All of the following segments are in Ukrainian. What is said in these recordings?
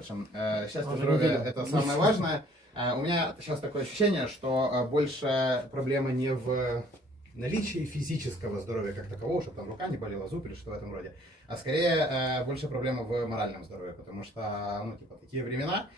общем, э, счастье, здоровье – это самое важное. Э, У меня сейчас такое ощущение, что э, больше проблема не в наличии физического здоровья как такового, чтобы там рука не болела, зуб или что в этом роде, а скорее больше проблема в моральном здоровье, потому что, ну, типа, такие времена,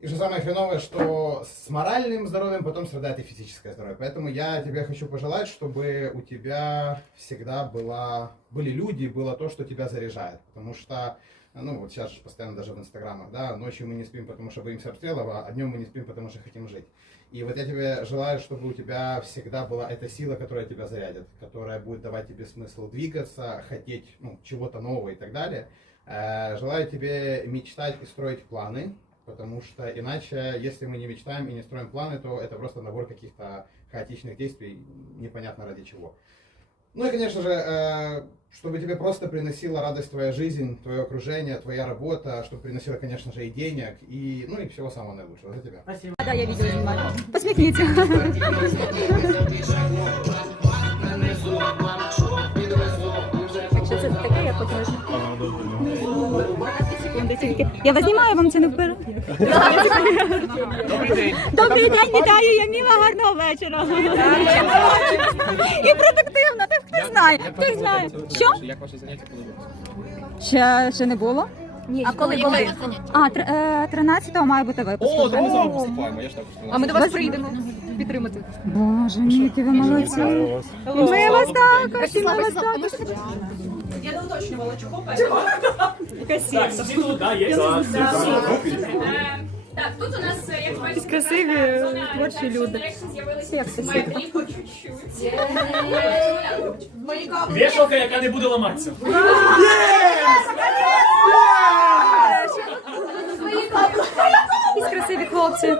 и что самое хреновое, что с моральным здоровьем потом страдает и физическое здоровье. Поэтому я тебе хочу пожелать, чтобы у тебя всегда была, были люди, было то, что тебя заряжает. Потому что, ну вот сейчас же постоянно даже в инстаграмах, да, ночью мы не спим, потому что боимся обстрелов, а днем мы не спим, потому что хотим жить. И вот я тебе желаю, чтобы у тебя всегда была эта сила, которая тебя зарядит, которая будет давать тебе смысл двигаться, хотеть ну, чего-то нового и так далее. Э, Желаю тебе мечтать и строить планы, потому что иначе, если мы не мечтаем и не строим планы, то это просто набор каких-то хаотичных действий, непонятно ради чего. Ну и, конечно же, э, чтобы тебе просто приносила радость твоя жизнь, твое окружение, твоя работа, чтобы приносила, конечно же, и денег, и, ну и всего самого наилучшего за тебя. Да, я відео знімаю. Посміхніться. Тільки. Я вас знімаю, вам це не вберу. Добрий день, вітаю, я Міла, гарного вечора. І продуктивно, так хто знає, хто знає. Що? Як ваше заняття? Ще, ще не було? Ні, А коли були? А, тр- е, 13-го має бути випуск. О, то ми виступаємо, я ж також. А ми до вас прийдемо підтримати. Боже, мій, ти ви молодці. Ми вас також, і ми вас також. Я не уточнювала, чого першого. Так, всі тут, да, є. Е, Так, тут у нас, е, як бачите, красиві, така зона творчі Redemption люди. Collection з'явилася Як це майбутнє по чуть-чуть. Вішалка, яка не буде ламатися. Якісь красиві хлопці.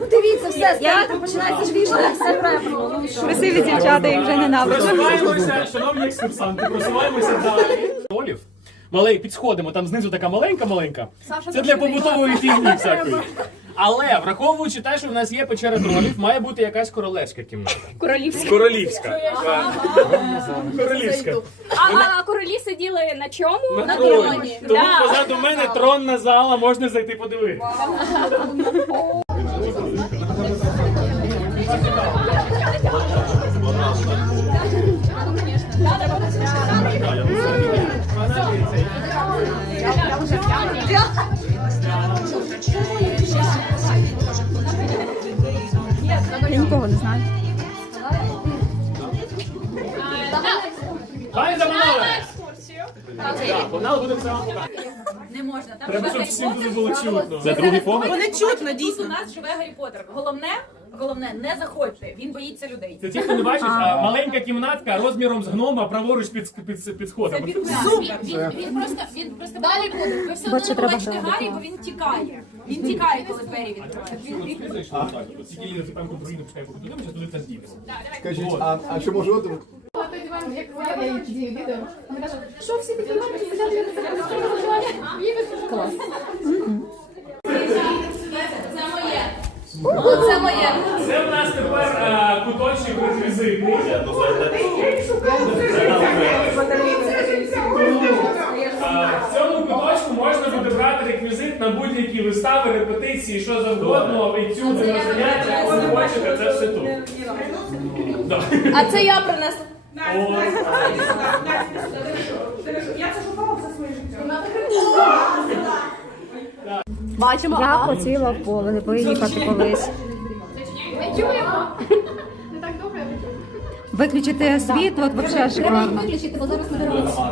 Ну дивіться, все, я... там починається ж вішати, все правильно. Красиві дівчата, їх вже ненавиджу. Просуваємося, шановні екскурсанти, просуваємося далі. Ролів. Малий, підсходимо, там знизу така маленька-маленька. Це для побутової фігні всякої. Але враховуючи те, що в нас є печера тролів, має бути якась королевська кімната. Королівська. Королівська. А, а королі сиділи на чому? На троні. Тому позаду мене тронна зала, можна зайти подивитися. Так, будемо це вам показувати. Не можна. Там Треба, живе щоб Гаррі всім Поттер. було чутно. Це другий поверх? Вони чутно, дійсно. У нас живе Гаррі Поттер. Головне, головне, не заходьте. Він боїться людей. Це ті, хто не бачить, а, маленька кімнатка розміром з гнома праворуч під, під, під сходом. Він, він, він просто, він просто далі буде. Ви все Бачу, одно треба бачите грати. Гаррі, бо він тікає. Він тікає, коли двері відкривають. Тільки Ліна, ти Україну пускай поки туди, а, а Це моє. Оце моє. Це в нас тепер е, куточок реквізитний. Е, В цьому куточку можна буде брати реквізит на будь-які вистави, репетиції, що завгодно, етюди на заняття, якщо ви хочете, це все тут. Да. А це я принесла. Бачимо. Я хотіла в поле поїхати колись. Виключити світло, от взагалі шикарно. Виключити, бо зараз не дивимося.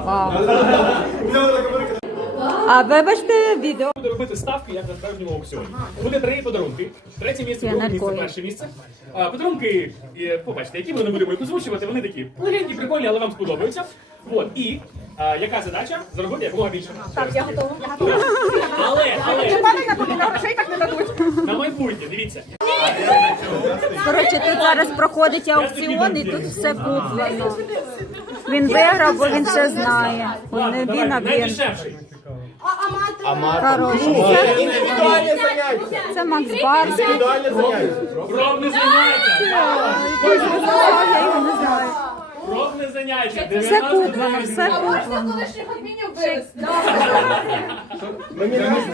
А вибачте відео. Буде робити ставки, як на справжньому аукціоні. Буде три подарунки. Третє місце, Я друге місце, наркою. перше місце. А, подарунки, е, побачите, які ми не будемо їх озвучувати, вони такі легенькі, прикольні, але вам сподобаються. От, і а, яка задача? Заробити якомога більше. Так, я готова. Але, але, на грошей так не дадуть. На майбутнє, дивіться. Коротше, тут зараз проходить аукціон і тут все куплено. Він виграв, бо він все знає. Ладно, Не він, а давайте, він. найдешевший. Хороший. індивідуальне заняття? Це Макс Барський. Індивідуальне заняття. Пробне заняття. Я його не знаю. Крохне заняття. Все 90 куплено, все А куплено.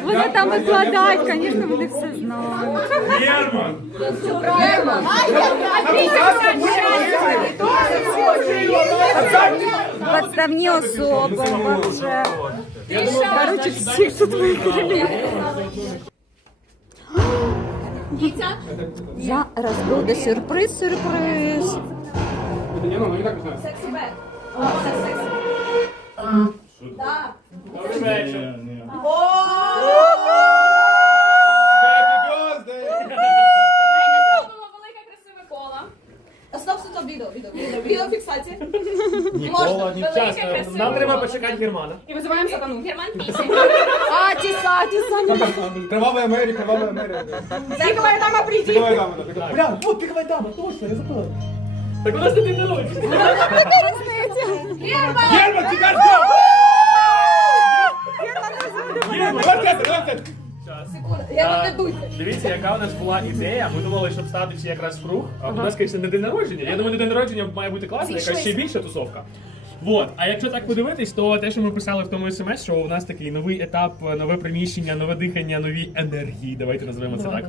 Вони там викладають, звісно, вони все знають. Герман! Подставні особи вообще. Короче, всіх тут викрили. Зараз буде сюрприз, сюрприз. Сексі-бек. Добрий вечір. відео, відео, відео, відеофіксація. Можна. Велике Час, е, красиве нам треба коло. почекати Германа. І визиваємо сатану. Герман пісень. А, тіса, тіса. Кровавая Мэри, кровавая Мэри. Піковая дама, прийди. Давай, дама, давай. Бля, вот пиковая дама, точно, я забыл. Так у нас тут не народиться. Герман, тебя ждем! Герман! Давай в центр, давай в центр. Секунду, я вам не дуйте. Дивіться, яка у нас була ідея. Ми думали, щоб стати всі якраз в круг. А у нас, звісно, не день народження. Я думаю, на день народження має бути класна, якась ще більша тусовка. Вот. А якщо так подивитись, то те, що ми писали в тому смс, що у нас такий новий етап, нове приміщення, нове дихання, нові енергії. Давайте називаємо це так.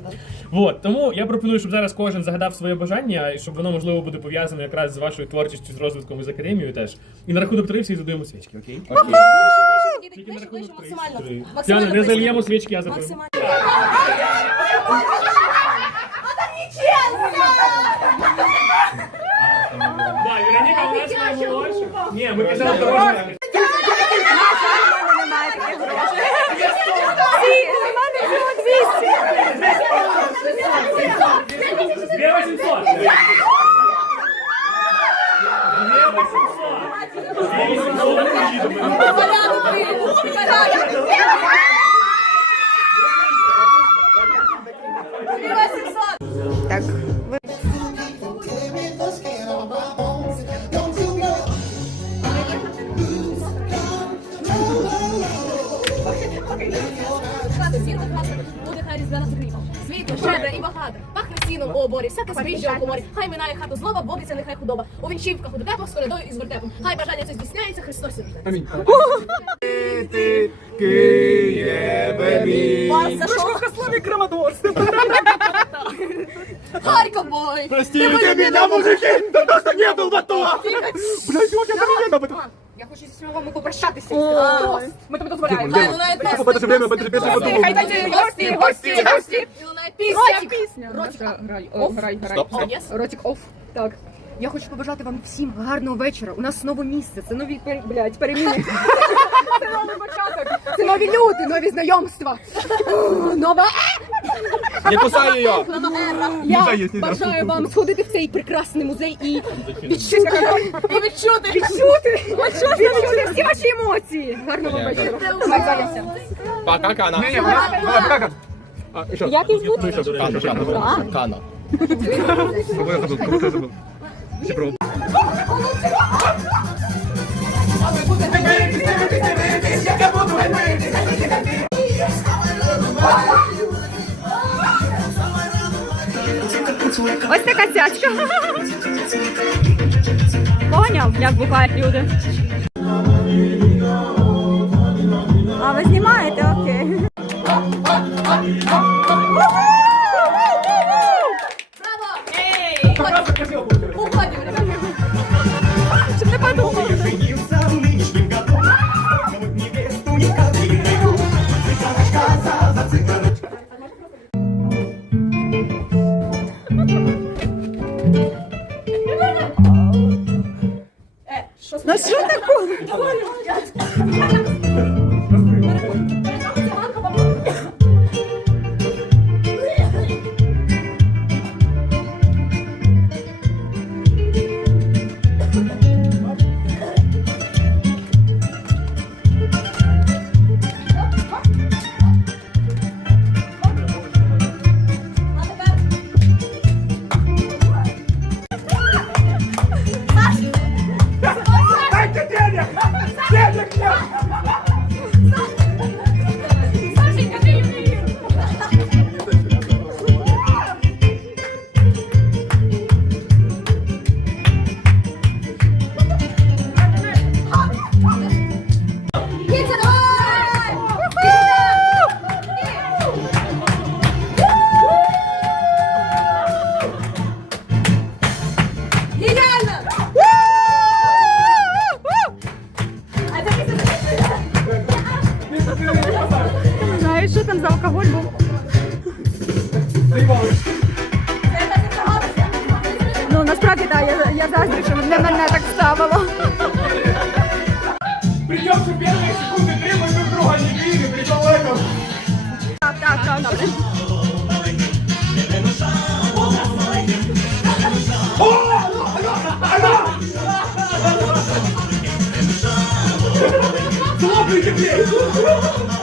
Вот. Тому я пропоную, щоб зараз кожен загадав своє бажання, і щоб воно можливо буде пов'язано якраз з вашою творчістю, з розвитком і з академією теж. І на рахунок три всі задаємо свічки, окей? Тільки на рахунок три. максимально. Тяна, не вище. зальємо свічки, я заберу. Максимально. Да, Вероніка у нас наймолодша. Ні, ми казали. Таких грошей. Всі, Так. Сіно красно, буде хай різдвяна сукріпа. Світло, щедре і багато. Пахне сіном у оборі, всяке збіжжя у коморі. Хай минає хату злоба, водиться нехай худоба. У вінчівках, у дотепах, з колядою і з вертепом. Хай бажання це здійсняється, Христос сюди. Аминь. Ты, Киеве, мій. Вас за що? Харков бой! Простите меня, мужики, потому что не был в АТО. Блядь, вот я современно об этом. Я хочу зі всіма вами попрощатися. Ми тобі дозволяємо. Хай потерпеть не буду. Гості, гості, гості. Пісня. Пісня. Ротик. Грай, о, грай, грай. Стоп, стоп. Ротик оф. Так. Я хочу побажати вам всім гарного вечора. У нас знову місце. Це нові пер... блядь, переміни. Це новий початок. Це нові люди, нові знайомства. Нова. Не кусай ее. Я бажаю вам сходити в цей прекрасний музей і відчути. І відчути. Відчути. Відчути всі ваші емоції. Гарного вечора. Пока, Кана. Як їх звуть? Кана, Кана. Кана. Кого я Ось така цячка. Поняв, як бухають люди. Yeah. там за алкоголь був? Ну насправді так, да, я, я заздрю, що для мене так ставило. Причем що перші секунди три ми друг друга не били, при цьому. Так, так, так, так. Хлопайте, блядь!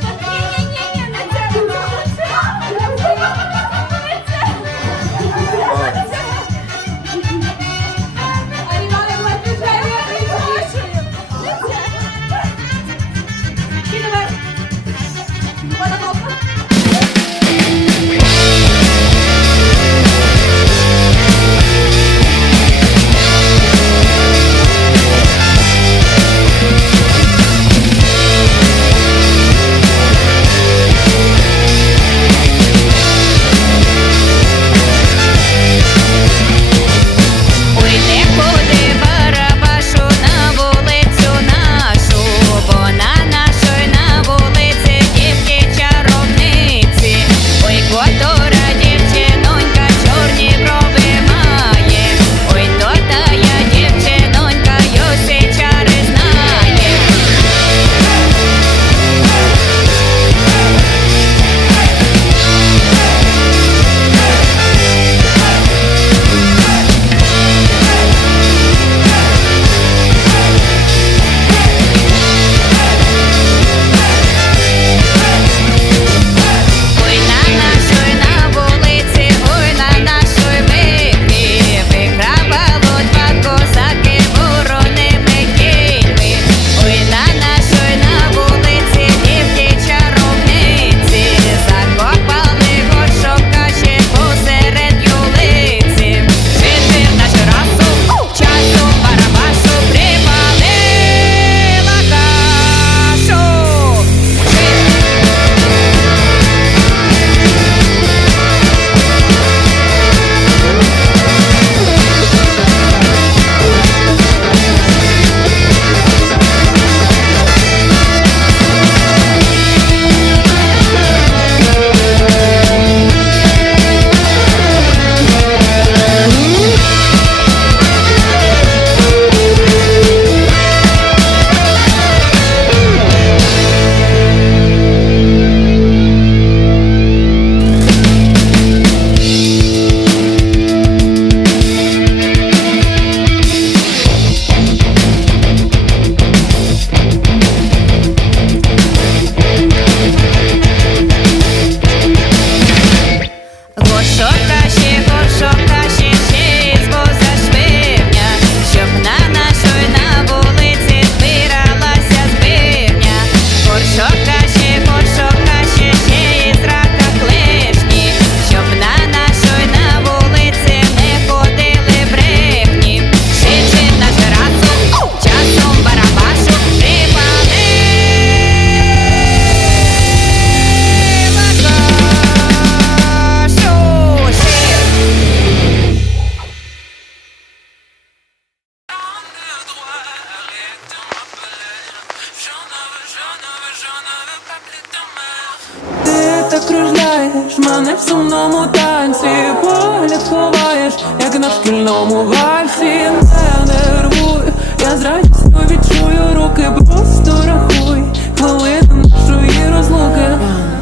кружляєш, мене в сумному танці, погляд ховаєш, як на шкільному вальсі Не нервуй, я з радістю відчую руки, просто рахуй хвилину нашої розлуки. One,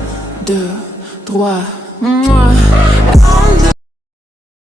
two, trois.